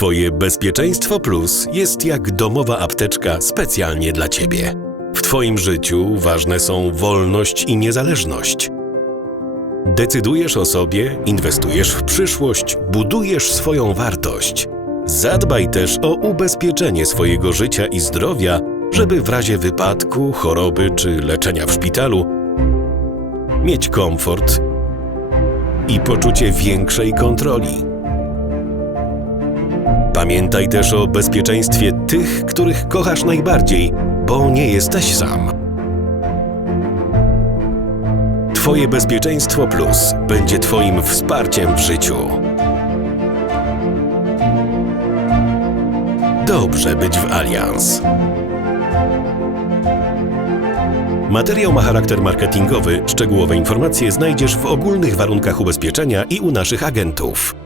Twoje Bezpieczeństwo Plus jest jak domowa apteczka specjalnie dla Ciebie. W Twoim życiu ważne są wolność i niezależność. Decydujesz o sobie, inwestujesz w przyszłość, budujesz swoją wartość. Zadbaj też o ubezpieczenie swojego życia i zdrowia, żeby w razie wypadku, choroby czy leczenia w szpitalu mieć komfort i poczucie większej kontroli. Pamiętaj też o bezpieczeństwie tych, których kochasz najbardziej, bo nie jesteś sam. Twoje Bezpieczeństwo Plus będzie Twoim wsparciem w życiu. Dobrze być w Allianz. Materiał ma charakter marketingowy. Szczegółowe informacje znajdziesz w ogólnych warunkach ubezpieczenia i u naszych agentów.